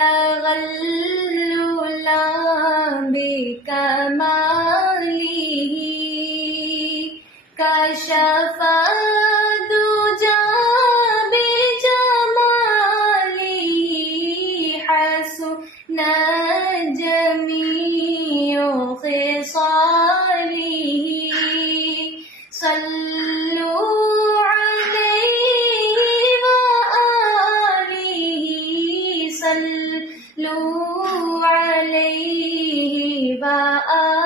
تغللا بكماله كشف الدجى بجماله حسن جميع خصاله صلوا عليه وآله صلوا عليه وآله